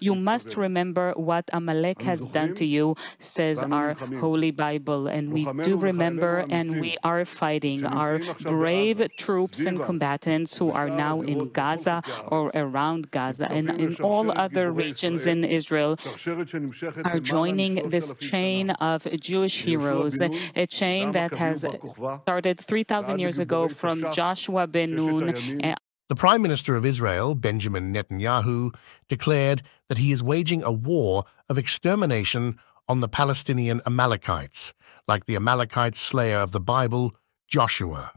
You must remember what Amalek has done to you, says our Holy Bible. And we do remember, and we are fighting. Our brave troops and combatants who are now in Gaza or around Gaza and in all other regions in Israel are joining this chain of Jewish heroes, a chain that has started 3,000 years ago from Joshua ben Nun. The Prime Minister of Israel, Benjamin Netanyahu, declared that he is waging a war of extermination on the Palestinian Amalekites, like the Amalekite slayer of the Bible, Joshua.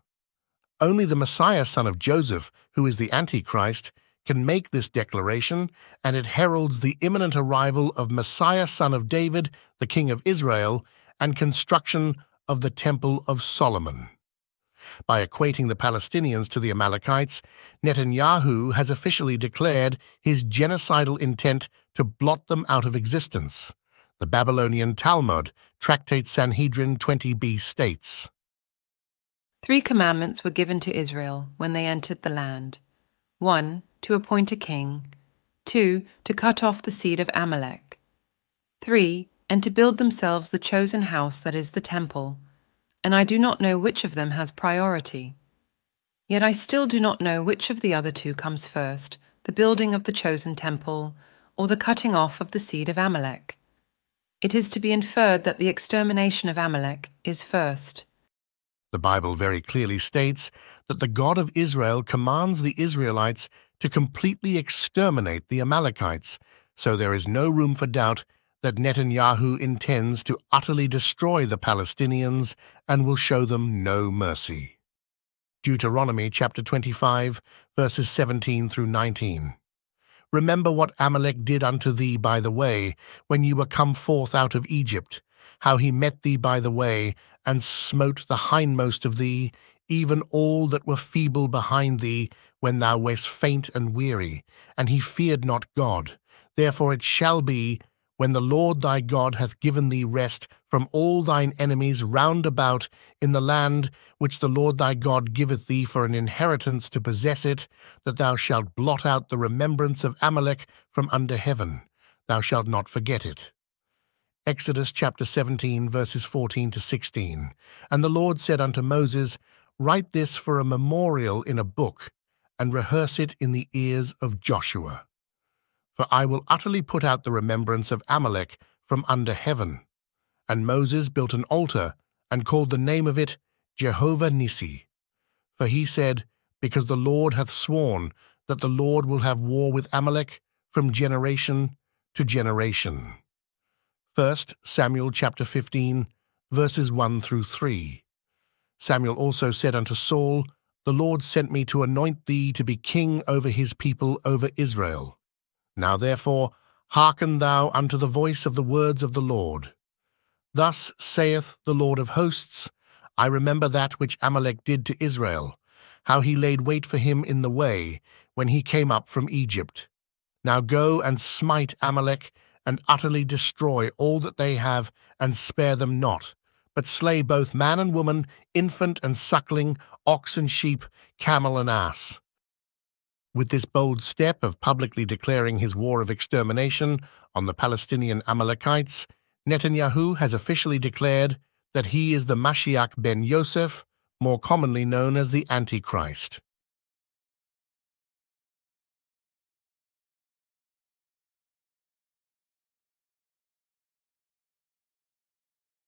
Only the Messiah, son of Joseph, who is the Antichrist, can make this declaration, and it heralds the imminent arrival of Messiah, son of David, the King of Israel, and construction of the Temple of Solomon. By equating the Palestinians to the Amalekites, Netanyahu has officially declared his genocidal intent to blot them out of existence. The Babylonian Talmud, Tractate Sanhedrin 20b states, 3 commandments were given to Israel when they entered the land. 1, to appoint a king. 2, to cut off the seed of Amalek. 3, and to build themselves the chosen house that is the temple. And I do not know which of them has priority. Yet I still do not know which of the other 2 comes first, the building of the chosen temple, or the cutting off of the seed of Amalek. It is to be inferred that the extermination of Amalek is first. The Bible very clearly states that the God of Israel commands the Israelites to completely exterminate the Amalekites, so there is no room for doubt that Netanyahu intends to utterly destroy the Palestinians and will show them no mercy. Deuteronomy chapter 25, verses 17 through 19. Remember what Amalek did unto thee by the way, when ye were come forth out of Egypt, how he met thee by the way, and smote the hindmost of thee, even all that were feeble behind thee, when thou wast faint and weary, and he feared not God. Therefore it shall be, when the Lord thy God hath given thee rest from all thine enemies round about in the land which the Lord thy God giveth thee for an inheritance to possess it, that thou shalt blot out the remembrance of Amalek from under heaven. Thou shalt not forget it. Exodus chapter 17, verses 14 to 16. And the Lord said unto Moses, Write this for a memorial in a book, and rehearse it in the ears of Joshua. For I will utterly put out the remembrance of Amalek from under heaven. And Moses built an altar, and called the name of it Jehovah Nissi. For he said, Because the Lord hath sworn that the Lord will have war with Amalek from generation to generation. 1 Samuel chapter 15, verses 1 through 3. Samuel also said unto Saul, The Lord sent me to anoint thee to be king over his people, over Israel. Now therefore hearken thou unto the voice of the words of the Lord. Thus saith the Lord of hosts, I remember that which Amalek did to Israel, how he laid wait for him in the way, when he came up from Egypt. Now go and smite Amalek, and utterly destroy all that they have, and spare them not, but slay both man and woman, infant and suckling, ox and sheep, camel and ass. With this bold step of publicly declaring his war of extermination on the Palestinian Amalekites, Netanyahu has officially declared that he is the Mashiach ben Yosef, more commonly known as the Antichrist.